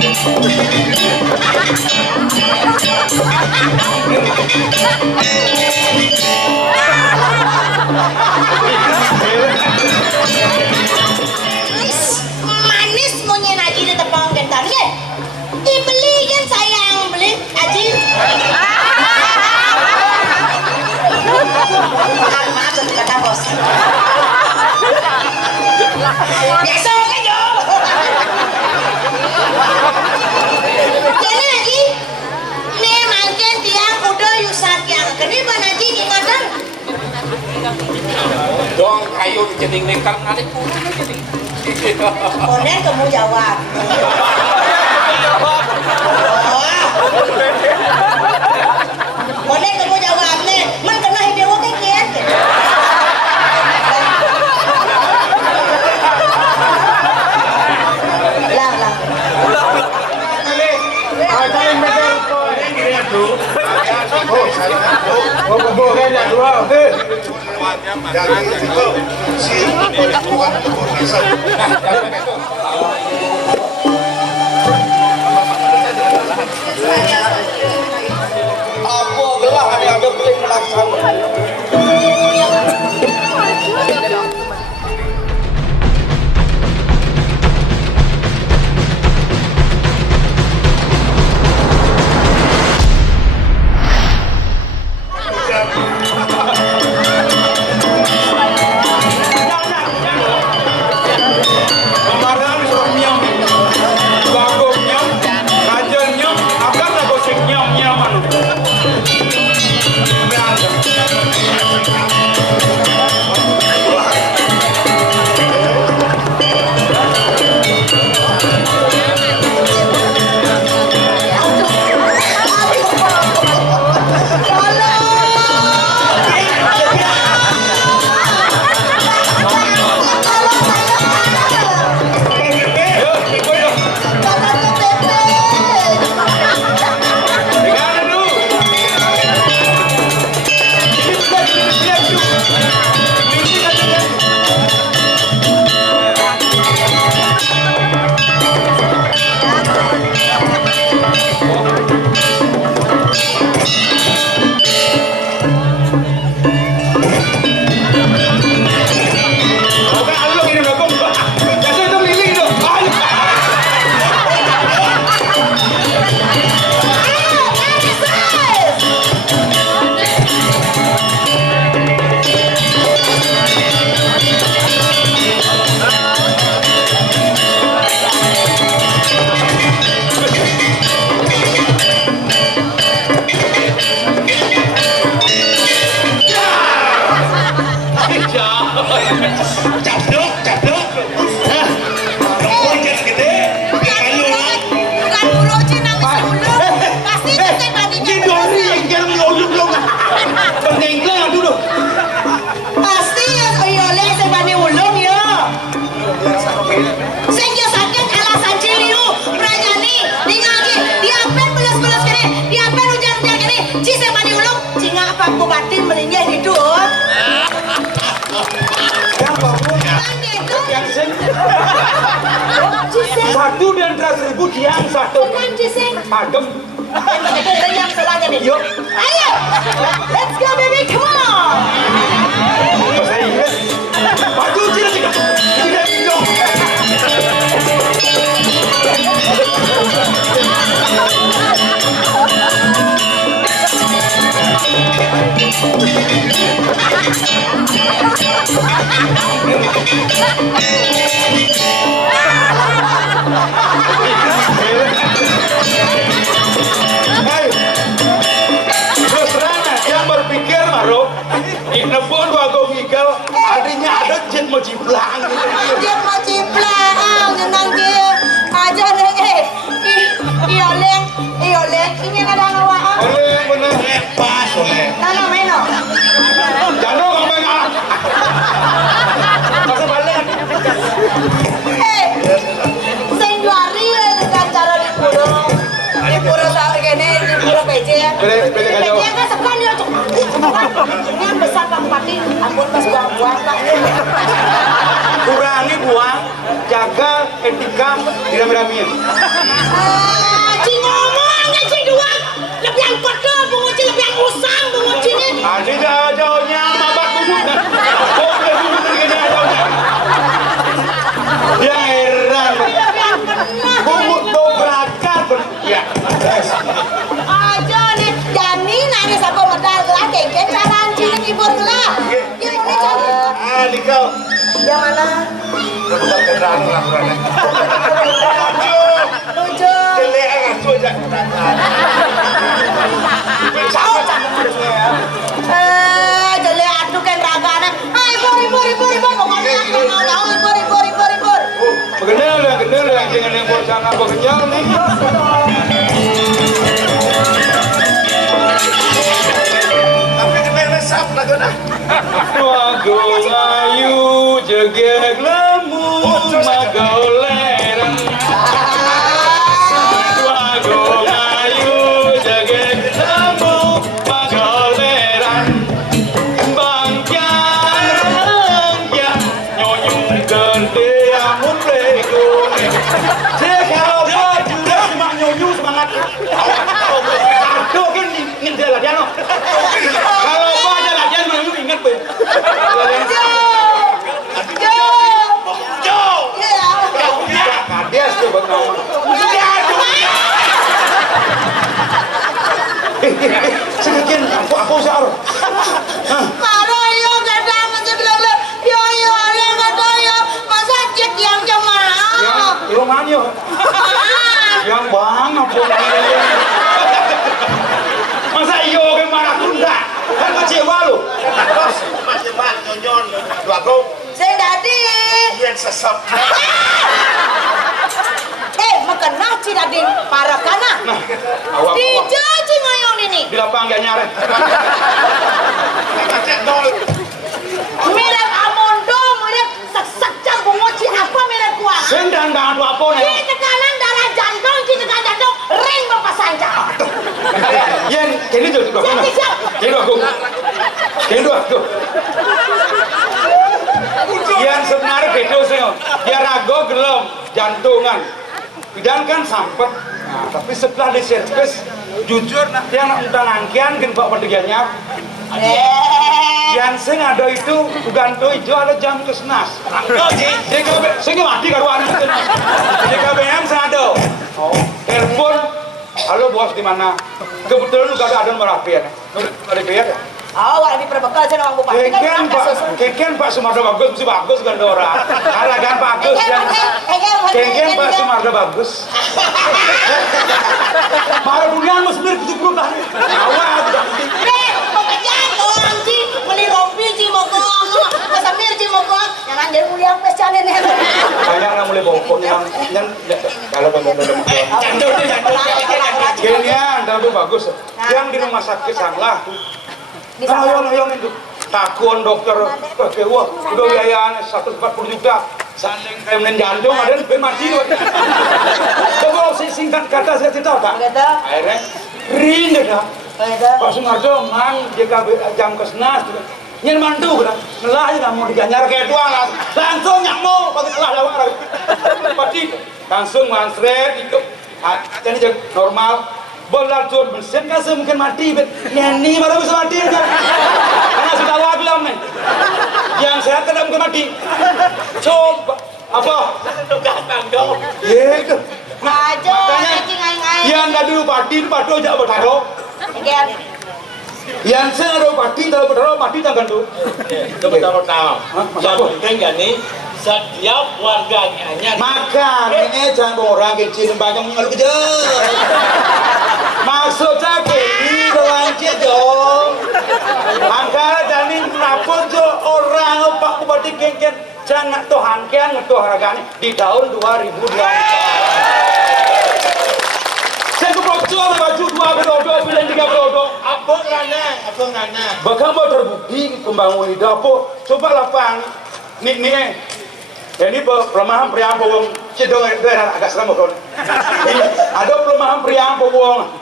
Manis punya Haji di tepang gentar ya. Dibeli kan saya yang beli Haji. Maaf kata bos. Biasa kan yo. Jadi Haji, ne mangken tiang udah yusak yang keniban Haji ingatkan. Dong kayu jadi nengkang kali Konen kamu jawab. Konen kamu jawab nih, man kena hidewa kekit. Lah. Apa gelah ada beli melaksanakan. Satu dan 100.000 diam satu. Bukan Cising. Adem. Yang selanya nih. Yuk. Ayo. Let's go baby, come on. Bahasa Inggris. Maju tidak tidak. Tidak tidak. Yang berpikir Maro, inebon wago gigal, adanya ada jet mau ciplang. Dia mau ciplang, nyenang dia. Aja deh, Ioleng, ini ada ngawak. Oleh bener pas oleh. Nana meno. Jangan ngomong ah. Masa balik. Sing juari dengan cara di pura sahur gini, di pura PC. Beli kacau. Yang kan sekan dia tuh. Yang besar kamu pakai Jadi ampun pas buang-buang Pak. Kurangi buang, jaga etika dirami-ramiin. Ci ngomong kan Ci dua. Lebih yang kode penguci, lebih yang usang penguci ini. Ada jauhnya mabak kumut kan? Kok udah kumut begini jauhnya? Dia heran. Kumut dobrakan. Ya. Aja nih, Jani nani sapa modal lah kengken jalan Ci kibur lah. Gimana Ci? Dikau. Yang mana? Bukan kendaraan lah kurangnya. Tujuh. Jelek kan tu aja. Jeli aduh kan ragana. Ibu, pokoknya aku mau tahu ibu. Begenal yang jangan yang buat sana begenal nih. Tapi kena resap lah kena. Wago ayu jegek lemu magoleran. Wago ayu jegek lemu magoleran. Bangkian nyonyung gede amun lekone. Kalau juga semangat nyonyung semangat. Aduh kan ingin dia latihan loh. Kalau ada latihan nyonyung ingat be. Kades tuh bang nama. Sekian aku usah. Karo yo gada masih bilang yo ale gada yo masa cek yang jemaah. Yo manyo. Yang bang apa? Masa iyo ke mana tunda? Kan kecewa lu. Terus masih mak nyonyon. Dua kau Saya dadi. yang sesep. Makanlah Ci Dadin para kana. Awak. Dijaji ngoyong ini. Di lapang gak nyare. Cek nol. Mirip amondo, mirip sesek campur mochi apa mirip kuah. Sendang dah tu apa Ci nih? tekanan darah jantung, Ci tekanan jantung, ring bapak sanca. Yang kini tu aku. Kini aku. Yang sebenarnya beda sih. Dia rago gelem jantungan. Bidan kan sampet. Nah, tapi setelah di servis jujur dia nak undang angkian kan bawa pendidikannya. Yang sing ada itu bukan tuh hijau ada jam kesnas. Sing mati karuan itu. DKBM saya ada. Telepon, halo bos di mana? Kebetulan juga ada Merapi ya. Ada biar ya. Awak di perbekal saya orang bupati kan Keken Pak Sumardo bagus, mesti bagus kan Dora. Haragan bagus yang Keken Pak Sumardo bagus. Malah bulan mesti 70 tahun. Awak tidak penting. Pekerjaan orang Ci, beli rompi Ci mogok, kesamir Ci mogok, jangan jadi uliang pesan ini. Banyak yang mulai bongkok yang kalau bongkok. Genian, tapi bagus. Yang di rumah sakit salah. Ayong itu takun dokter pakai wah udah biayanya 140 juta saling kayak jantung ada yang mati loh. Coba singkat kata saya cerita tak? Akhirnya rindu dah. Pak Sumardo mang jaga jam kesnas nyen mantu kan ngelah aja mau diganyar kayak tua lah langsung nyamuk pakai telah lawang pasti langsung mansret itu jadi normal. Bola tuan mesin kan mungkin mati, nyanyi baru bisa mati kan? Karena sudah lama belum nih. Yang sehat kan mungkin mati. Coba apa? Iya. Makanya yang nggak dulu pati itu pati aja bertaruh. Yang saya ada pati kalau bertaruh mati tangan tuh. Tahu. Yang penting kan nih. Setiap warganya Makan ini jangan orang kecil banyak mengeluh kerja. Maksudnya ini doangnya dong. Angkara jadi kenapa jo orang Pak Bupati Kengken jangan tuh hangkian ngetuh harganya di tahun 2002. Saya kebocor baju 2 bilang 3 apa nanya? Bahkan mau terbukti pembangunan itu apa? Coba lapang nih. Ini pelemahan priam bawang cedong agak serem kan. Ada pelemahan priam bawang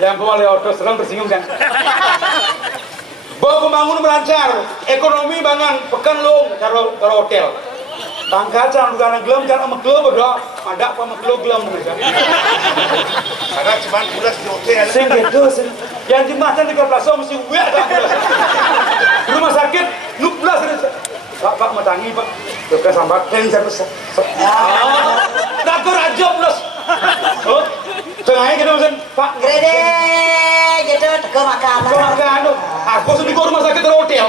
yang bawa lewat serem tersinggung kan. bahwa pembangunan melancar, ekonomi bangan pekan long karo hotel. Tangga jangan bukan gelem jangan sama gelem bro, ada apa sama gelem mereka. Karena cuma bulas di hotel. Sing gitu, yang di mata 13 mesti gue ada bulas. Di rumah sakit 16 Pak mau tangi Pak, dokter sambat cancer besar. Dakor aja bulas. Oh, tengahnya gitu mesen Pak. Grede, gitu, teko makan. Kau makan, aku sudah ke rumah sakit hotel.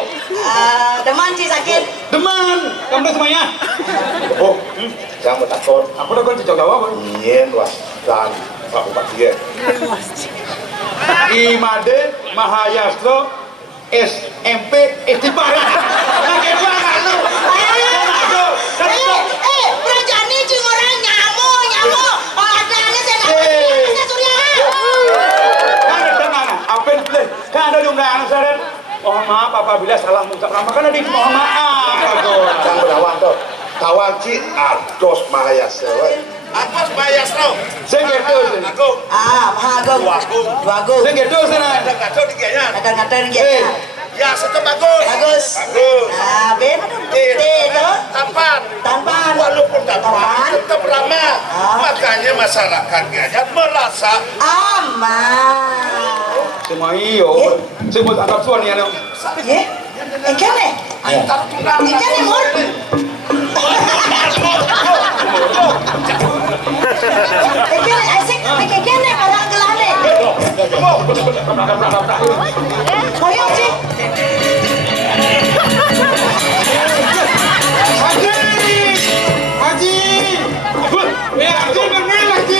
Teman sih sakit. Deman, kamu semuanya. Oh, jangan takut. Aku udah kunci jawab. Iya, luas dan Pak Bupati. Imade Mahayastro SMP Istipara. Kerajaan ini cing orang nyamuk. Adanya saya Surya. Kan ada mana? Apa yang boleh? Kan ada undangan saran. Mohon maaf apabila salah mengucap nama kan ada mohon maaf. Jangan berlawan tuh. Kawan Ci Ados Mahayasa. Ados Mahayasa. Saya gitu. Aku. Mahagung. Bagus. Saya gitu sana. Ada kacau di kayaknya. Ngatar dia. Ya, setu bagus. Bagus. Bagus. Ben itu Tampan. Walaupun tampan, tetap ramah. Makanya masyarakatnya merasa aman. Semua iyo. Semua tangkap suan ya. Ye? Kene? Kene mur? Kene asik kene orang gelane. Ayo sih. Haji. Ya, Haji bener Haji.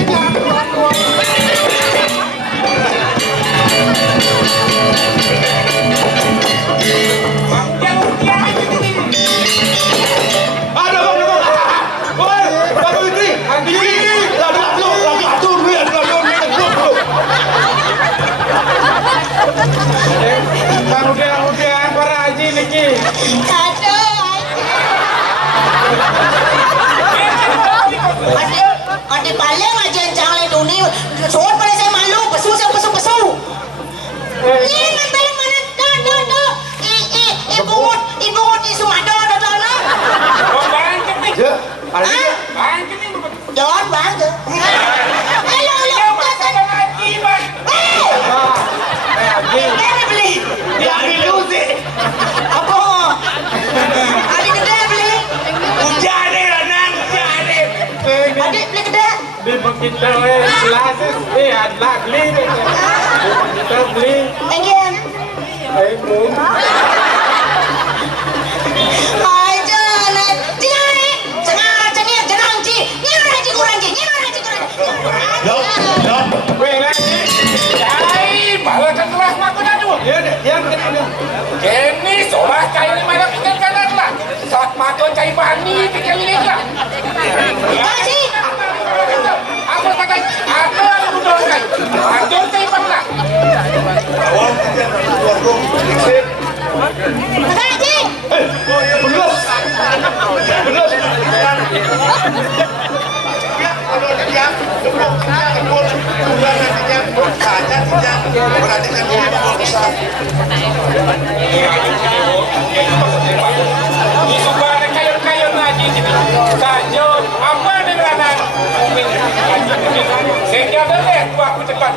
Udah para haji niki. Ade paling aja jangan dunia. Soal pada saya malu, pesu. Ini nantang mana? Dah. Ibu di Sumada ada sana. Ya, hari Jangan bang. Halo. Ini beli. ya dulu sih. Apa? Adik gede beli. Jadi Ranan, jadi. Adik beli gede. Di kita glasses, ada beli. Kita beli. Enggak. Ayo. Kini solah cair mana pikir kanan lah. Saat makan cair bani pikir ini lah. Apa kata? Ada betul kan? Ada cair mana? kawan kita keluarga dikit. Ya, kalau dia kebun bulan nantinya saja tidak perhatikan diri bawa besar. Di sebuah kayu-kayu lagi sajun apa dengan sehingga boleh waktu cepat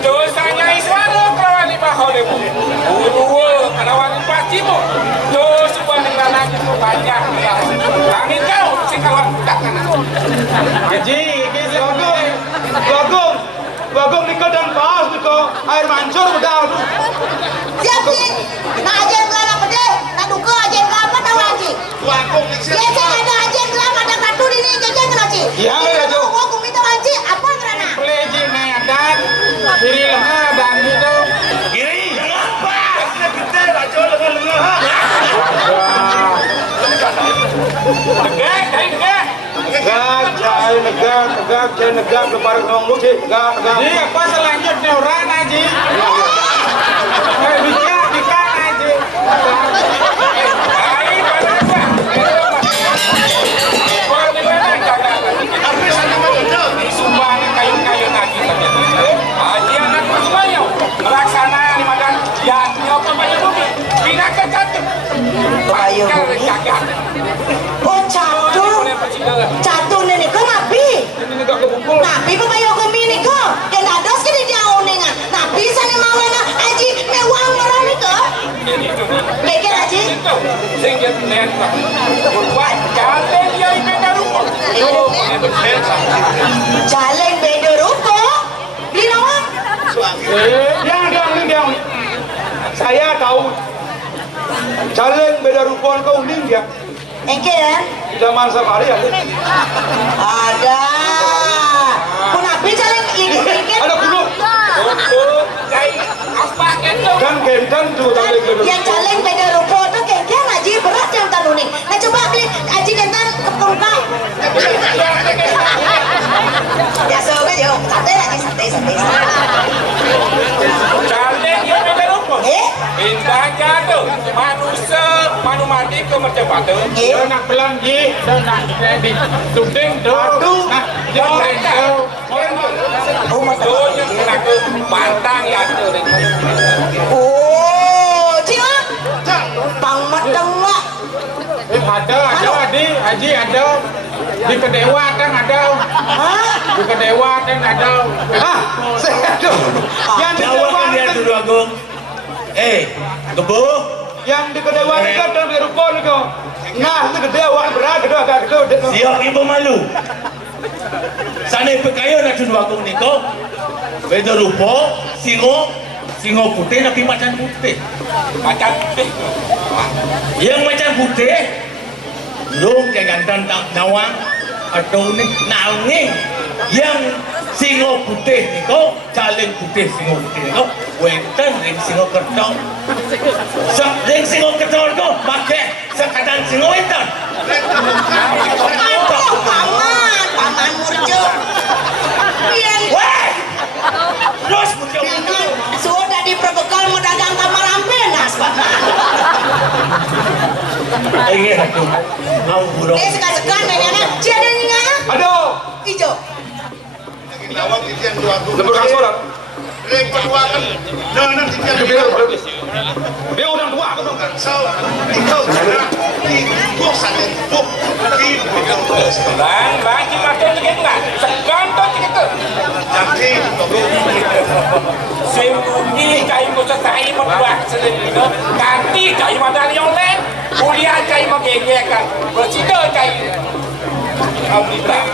dosanya iswaru kelawan lima hodebu uluwe kelawan pastimu dos sebuah dengan itu banyak kami kau sekawan takkan Haji, Bagong nikah dan pas nikah air mancur udah. Siap sih. Nah ajen kelana pede, nah duka ajen kelapa tahu Haji. Wakung dikit. Biasa ada ajen kelapa ada kartu di ini jajan kan Haji. Iya, iya, Jo. Gua kumita Haji, apa kerana? Pleji medan, kiri lengah dan gitu. Gini, apa? Kita gede aja lengah-lengah. Negak, lebaran ngomong lu sih, negak. ini apa selanjutnya orang Haji bisa Haji kayu-kayu lagi Haji anak semuanya melaksanakan ibadah ya apa banyak bumi Saya sakit. Jalan beda rupa. Di nawang. Yang saya tahu jalan beda rupa kau uning dia Engke ya? zaman safari ada Kunapi jalan ini engke? ada kulo Kai apa gitu? dan kentan tuh jalan beda Yang jalan beda rupa tuh engke ngaji berat yang tanuning. Nah coba beli aji kentan kepung kau. Ya so kan yo, santai lagi santai. Jalan yang beda rupa. Indah jatuh. Manusia, manu mati ke mercepat tu. Dia nak belanja, dia nak di tuding tu. Nah, jangan tu. Oh, mata. Tu yang nak ke bantang ya tu. Oh, dia. Pang matengah. Ada di haji ada di Kedewa kan ada. Hah? Di Kedewa kan ada. saya tuh yang di Jawabkan dia dulu Agung. Kebo. yang di kedewan itu dalam beda rupa itu nah itu kedewan berat itu agak gede Siap ibu malu. Sana pekayo na dulu Agung niko. Beda rupa singo putih tapi macan putih. Macam tu. Yang macan putih dong jangan tak nawang atau ni nanging yang singo putih niko caleng putih singo putih niko wenten ring singo kertong ring singo kertong niko pakai sekadang singo wenten Aduh, paman murjo. Yang weh terus muncul sudah diperbekal mau dagang kamar ampenas, paman. ingin aku mau burung Sekan-sekan nanya ciada nyinga. aduh Ijo. Lagi lawang di tiang dua aku. lebih orang sholat Rek kedua kan. Jangan di tiang dia orang tua aku dong Sau, ikau di bosan ya, di Bang, kita tu tiket tak? Segan tu tiket tu. Jadi, Sembunyi kayu selesai membuat selendino. Ganti kayu madani yang lain. Kuliah kayu menggegerkan. Bersida kayu. Kau tidak.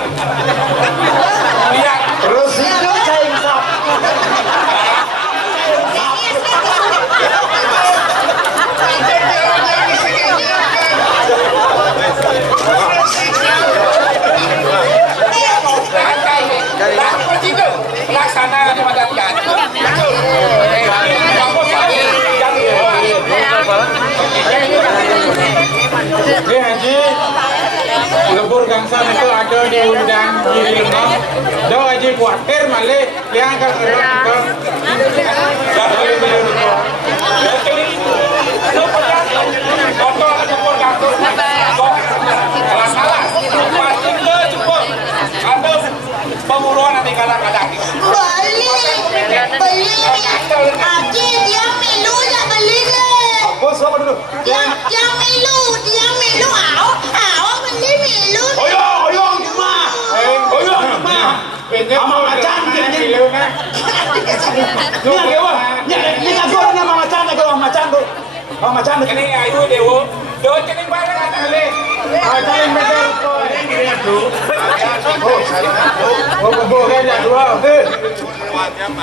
Lihat. terus itu saya insaf Laksana di madani jatuh. Haji, lebur gangsa itu ada di undang kiri lemah. Do haji khawatir malik liang kan orang kalau salah, pasti ke cukup. Ada penguruan nanti kadang-kadang. Beli. Aji dia milu ya beli deh. bos apa dulu Dia milu. Ao beli milu. oyong mah sama macan ini aku nama macan tuh sama macan tuh Ini ayu dewo, do cening barang ada le. Cening betul. ini aku oh kebo kayaknya dua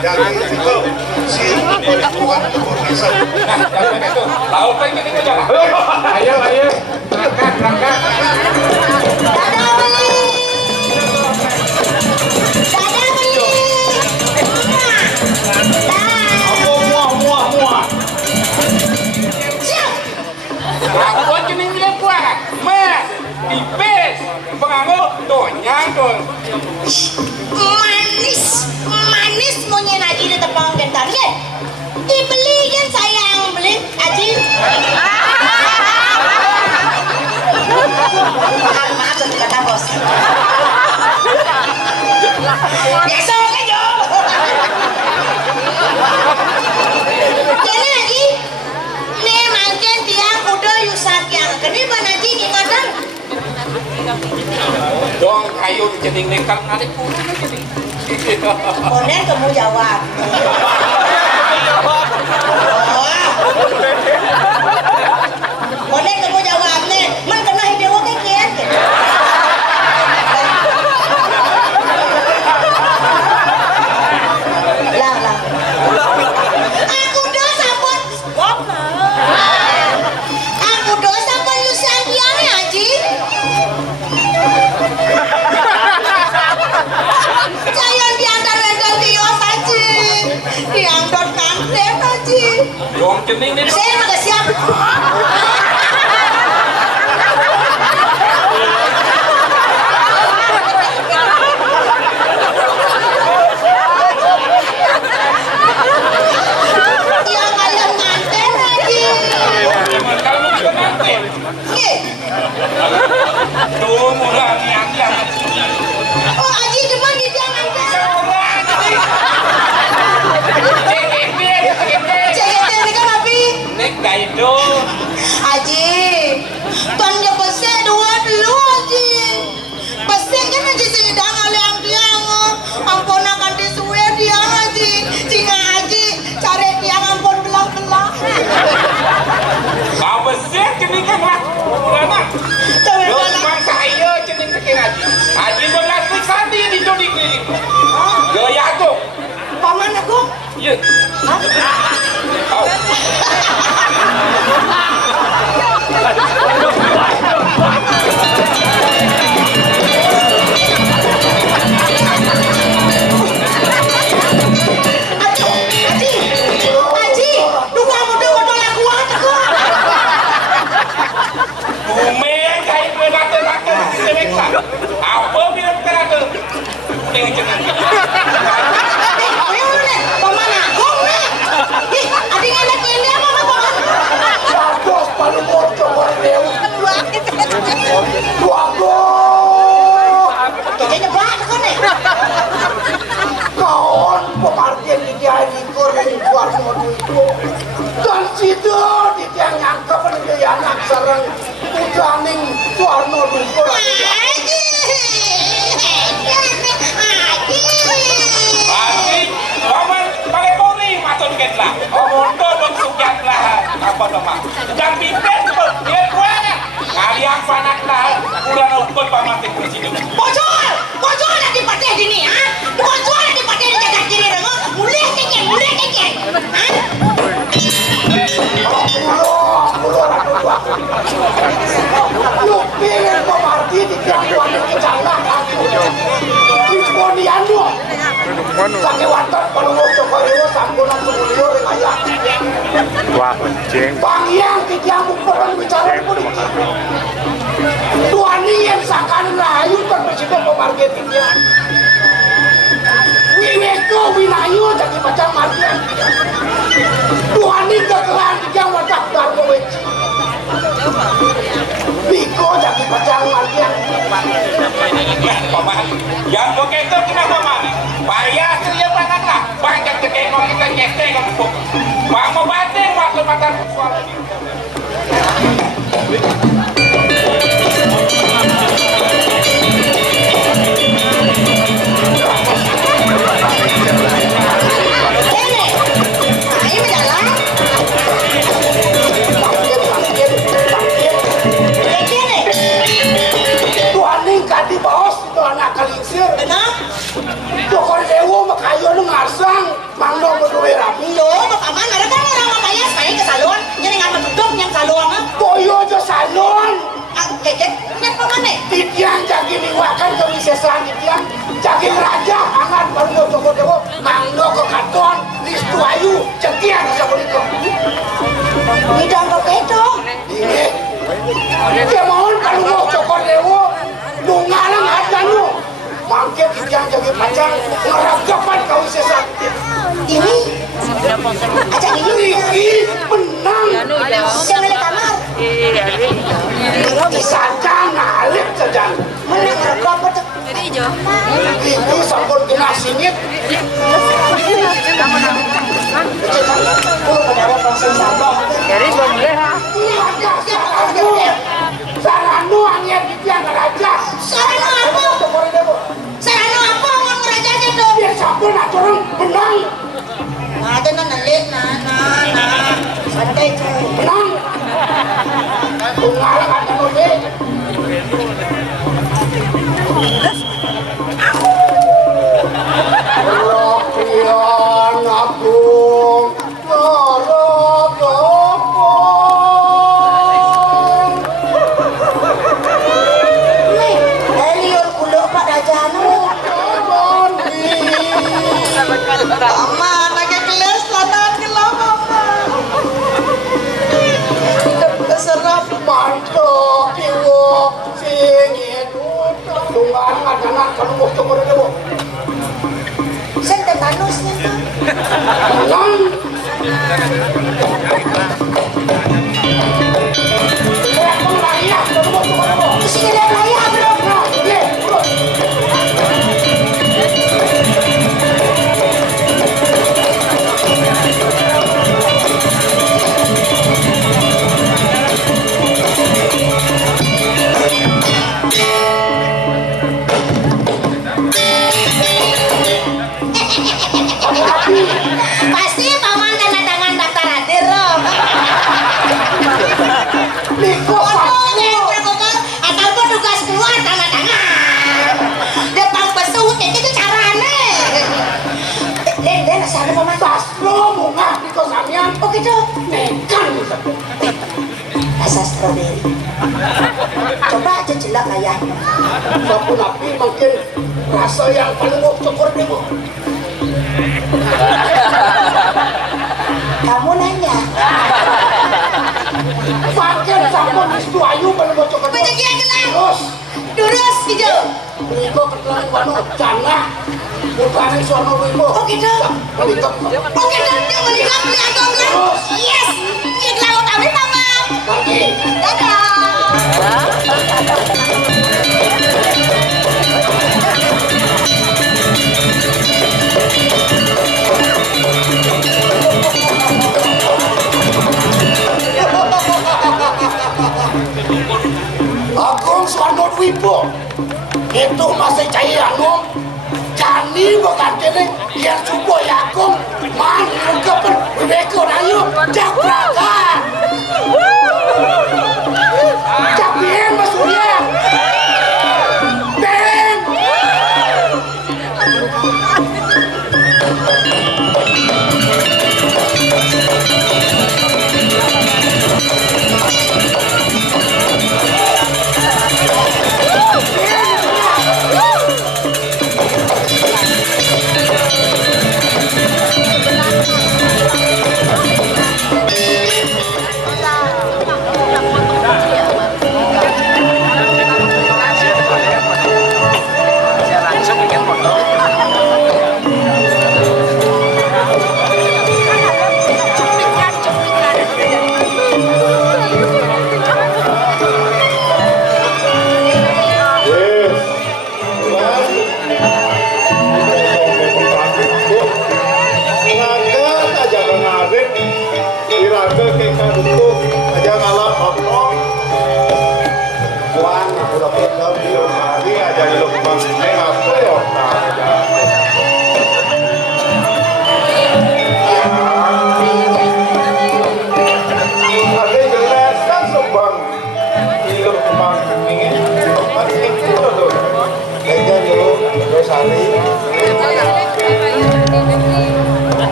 jadi itu si bukan kebosan. Tahu kan ini ke jalan. Ayo, berangkat. Dadah beli. muah Aku cening lepuan, mas, tipis, pengamu, nyangkul. Manis punya lagi di tepang kentarnya. Dibeli kan saya yang beli aji. Maaf kata bos. Biasa kan yo. Jadi lagi, ne mungkin tiang kuda yusak yang kedua nanti ingatkan. Dong kayu cening nekang ada Kemudian kamu jawab. Kemudian kamu jawab nih, man kena hidewa kan kian. Iya. Oh. Haji, duga muda wadah kuat aku. Bumen kain berata-rata kita meksa. Apa bila kita rata? Tengok jangan. Ayo ni, paman aku ni. Adik anak ini apa paman? Bagus paling bocor Dew. Kita nyebat aku ni. Kawan pemartian di dia ini goreng keluar modu itu. Dan situ di dia nyangka penegak anak sarang udaning keluar modu itu. Asik, paman pakai pori matun ketlah. Omong tu bersukat lah. Apa nama? Dan pipet tu dia kuat. Kalian panak lah. Udah ukur paman tekun situ. Bocor! Bocor nak dipatih di ni, ha? Bocor nak dipatih di jagat kiri dengar. Mulai kekek. Ha? Lu pilih pemarti di dia wanita kecanglah aku. Kemudian lu sakit wantor kalau mau coba lewat sambunan sebelum rengaya. Wah, kencing. Bang yang tidak perang bicara politik. Tuan ini yang sakan rayu kan presiden pemarketingnya. Wiweko winayu jadi macam market. Tuan ini kekelan yang wadah darbowej. Biko jadi macam market. Paman, yang begitu kenapa mana? Bayar seria panak lah. Banyak ketengok kita nyeteng aku. Bang mau batin waktu makan kuat. Tuan ini kadi bos itu anak kalingsir. Dokor dewo makayo nu ngarsang mangno berdua rapi. Yo, paman, ada kan orang mamanya saya ke salon. Jadi ngapa tutup yang salon, ha? Boyo aja salon. Kekek, nyet paman ni. Titian jagi niwakan ke wisesan titian. Jagi raja angan baru dokor dewo mangno ke kanton listu ayu jentian bisa berikut. Bidang kau keto. Ini dia mohon kalau mau dokor dewo nungalang ada nu. Mangke titian jagi pacang ngeragapan ke wisesan. Ini, acak ini. Ini menang. Siapa yang kamar? Saja ngalip saja. Menang rekam betul. Ini sampun kena singit. Saranu angin titian raja. Saranu apa? Saranu apa? Orang raja itu. Dia sampun aturun menang. Ada nalik, santai cuy. Menang. Tungalang ada kode. Rokian agung Narogopong. Nih, Elior kulo pak dajanu. Aman, lagi kelas lanan kelapa. strawberry. Coba aja jelek ayahnya. Sapu napi mungkin rasa yang paling mau cokor dulu. Kamu nanya. Makin sampun istu ayu paling mau cokor. Banyak yang gelap. Terus Durus hijau. Riko ketelan wanu jana. Bukan sono Riko. Oh gitu. Melihat. Oh gitu. Dia melihat lihat dong. Yes. Yang gelap kami mama. Lagi. Dadah. Agung Suwarno Dwipo itu masih cair anu jani bukan kene yang subuh ya Agung manu kepen beko rayu jabrakan capien Mas Surya Ben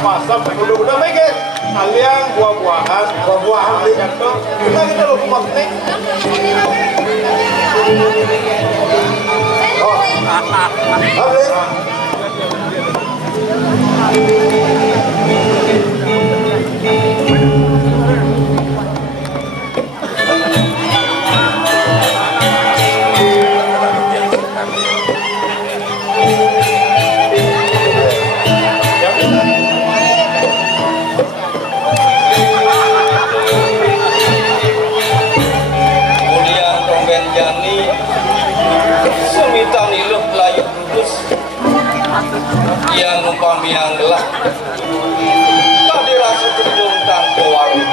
masak udah mikir kalian buah-buahan di kantong kita loh kumat nih yang numpang yang gelap tadi rasa tudung tangko warung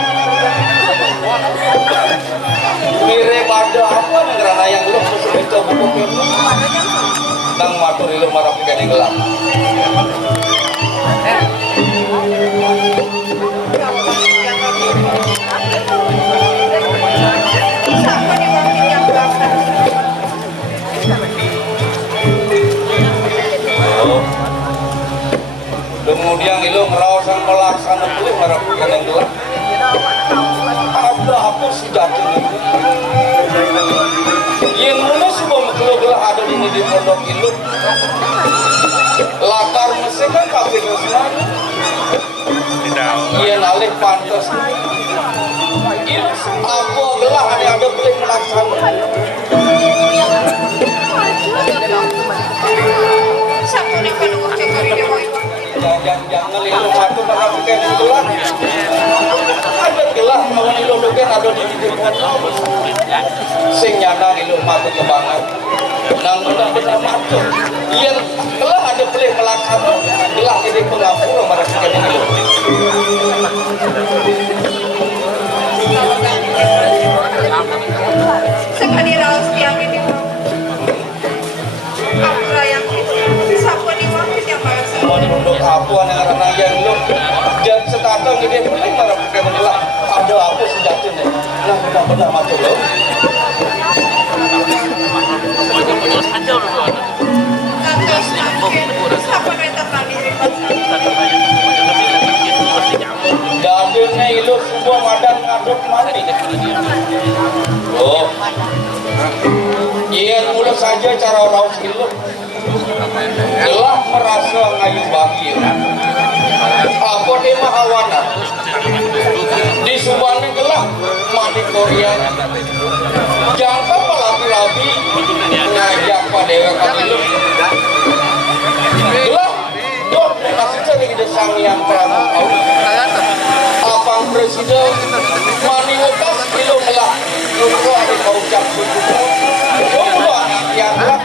mirip ada apa ngerana yang gelap sesuatu buku nang matur ilu marah pikan yang gelap kemudian ilu ngerawasan melaksana boleh merapikan yang gelap ada apa si jatuh yang mana semua mekelo-gelah ada di pondok ilu latar mesin kan kabin resman yang alih pantas ilu apa gelah ada boleh melaksana jangan ilu matu merapikan yang gelap ada gelah kawan ilu duken ada di pondok sing nyana ilu matu kebangan nang benar-benar matu yang telah ada boleh melaksana gelah jadi pengapura merapikan yang ilu sekali raus tiang ini apura yang siapa di waktu yang bahasa mau diunduk apuan yang karena yang lu dan sekadang jadi boleh mati. Oh, iya mulai saja cara orang silap. Telah merasa ngayu bahagia. Apa dia mahawana? Di subane gelah mati Korea. Jangka pelapi-lapi ngajak padewa kabilu. Gelah dok kasih cari di sang yang pramu kau. Apang presiden mani ngetas kilo gelah. Nunggu ada kau ucap suku. Coba yang gelah.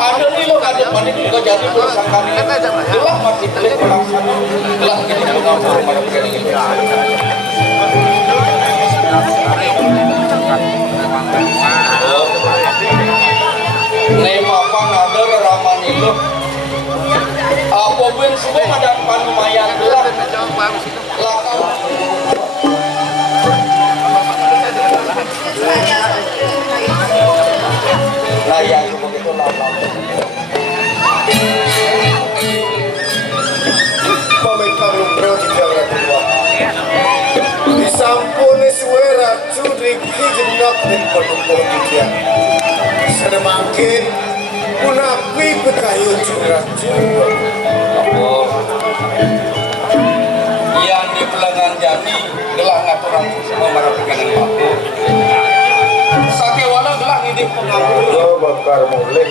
Ada nih lo ada panik juga jadi bersangka gelah masih boleh melaksana gelah ini mengampur pada begini ini. Nema apa ada raman itu? Apa ben semua ada panumayan gelah lakau. Layak begitu lama. Pamekar lumrah di jalan kedua. Disampuni suara cudrik hijenok dan pendukung dia. Sedemakin punapi bekayu curah juga. Yang di pelangan jadi gelah ngaturan semua merapikan aku. Sakewana gelah ngidip pengapur. Bakar mulai.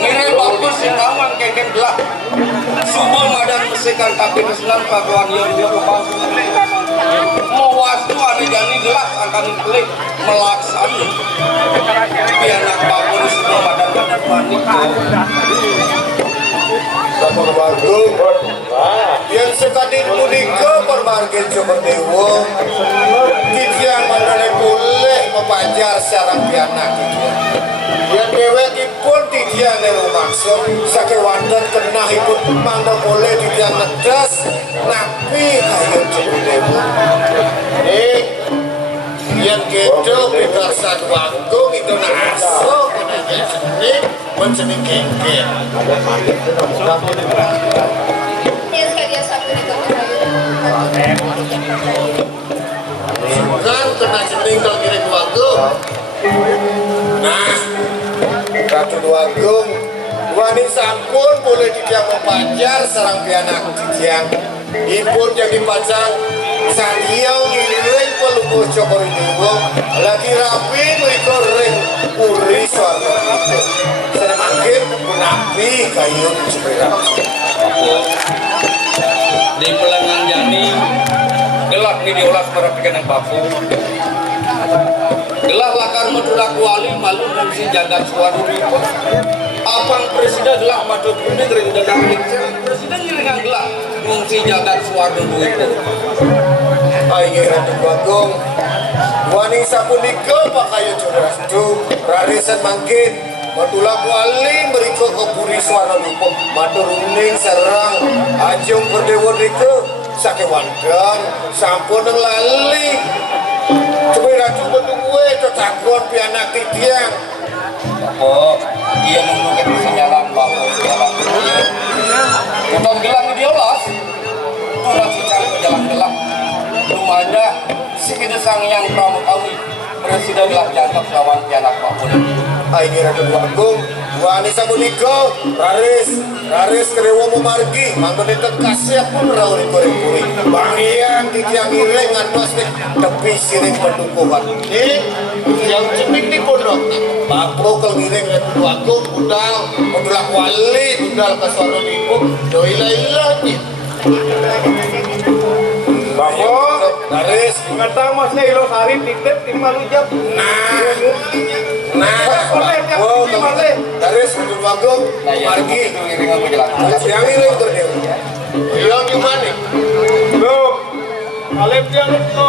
Ngiri bagus sinawang keken gelah. Subul madan mesikan kaki kesenang pakuan yang dia kepansu. Mau waktu ada jani gelah akan klik melaksani. Bianak babur subul madan madan panik. Sama kebagung. Yang sekadin munika permargen coba dewa. Kikian mana boleh mempajar secara pianak kikian. Yang dewek pun tidian dari maksa. Sakit wadah kena ikut mana boleh tidian nedas. Nabi ayo coba dewa. Yang gedok di karsan wanggung itu naso. Kenanya seni mencenik kengkeng. Kan kena cening kalau kirim wanggung. Nah, Ratu Agung wani sampun boleh dikiam mempajar sarang pianak dikiam. Ipun yang dipajang Sandiau ngiring pelungguh Jokowi Dewo lagi rapi mereka ring puri suara itu. Sedemakin nabi kayu sepeda. Di pelangan jani gelap ini diolah merapikan yang baku. Gelah lakar medulak wali malu fungsi jagat suara itu. Apang presiden gelah madu kuning ring dadang presiden ngiringan gelah fungsi jagat suara itu. Ayo Ratu Bagong wani sapunika pakayu curah itu rarisan mangkin medulak wali mereka kepuri suara lupa madu runing serang ajung berdewa itu sakewandan sampun yang lali. Coba ratu berdua ketakuan pianak tiang. Oh, dia menunggu kesenyalan bahwa jalan dia. Bukan gelang diolas, tulang cicak ke jalan gelap. Rumahnya si sang yang pramukawi presiden gelap jangkap lawan pianak bahwa. Ayo Ratu Bagong wani sapunika raris kerewa memargi mangkone tekasnya pun rauri kuri-kuri bangian tiang ireng ngantos tepi siring pendukungan ini yang cenik di pondok bakro kelireng Ratu Bagong budal wali budal ke suara ibu doilah nih Bako, raris ngetang masnya ilo sari titip tim malujak. nah raris Ratu Bagong margi yang ireng terdewa yang gimana Loh, Alep yang itu.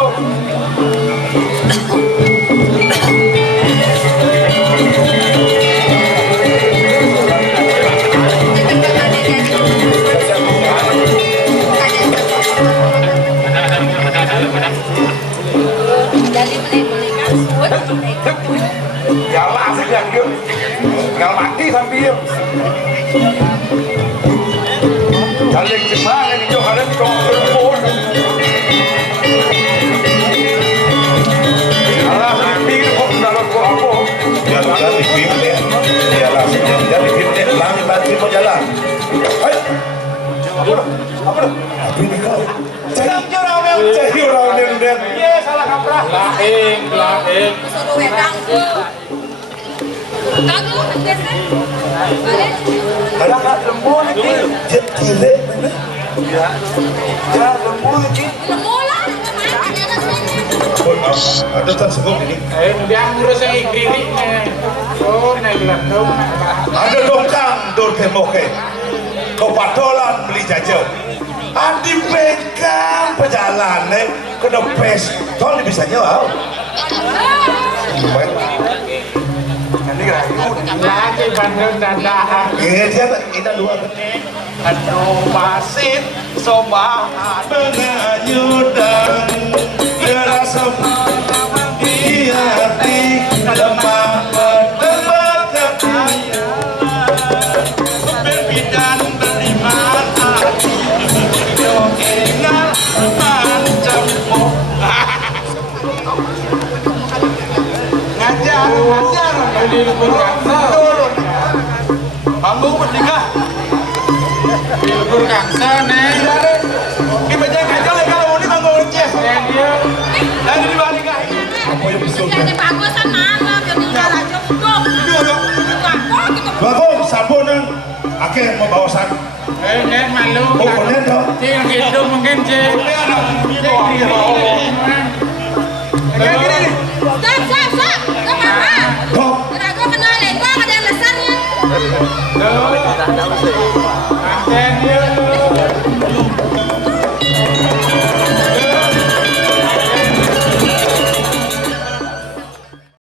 Ya lah, asik yang dia. Tinggal mati sampai dia. Jalan cuma yang hijau kalian di kawasan lagi mau jalan. Hai. Apa dah? Tapi ini kau. Cari orang udah. Iya, salah kaprah. Laing. Suruh wedang ke. Kagak geser. Balik. Ada kat lembut lagi. Jelek mana? Ya. Jangan lembut lagi. Lemula. Ada tak sebut ini. Dia ngurus yang ikriknya. Oh, naik bilang dong. Ada dongkang dor kemoke. Kau patolan beli jajan. Andi pegang pejalan kena pes. Kau ni bisa jawab. Ini rayu. Lagi bandel dadahan. Ini dia kita dua. Aduh masin soba Pengayudan Gerasa di hati lemah berdebat berbidan beriman hati jogengan macam ngajar Di lembur kantor. panggung bertingkah Di lembur kantor nih. kita jangan aja lah kalau ini panggung aja Yang dia. dari di balik kah apa yang bisa Jadi bagusan mana? Jadi jalan aja cukup. Kok gitu. bagus sabun akhirnya mau bawasan Nen malu. pokoknya dong Cing gitu mungkin cing. ini ada Cing. kayak gini nih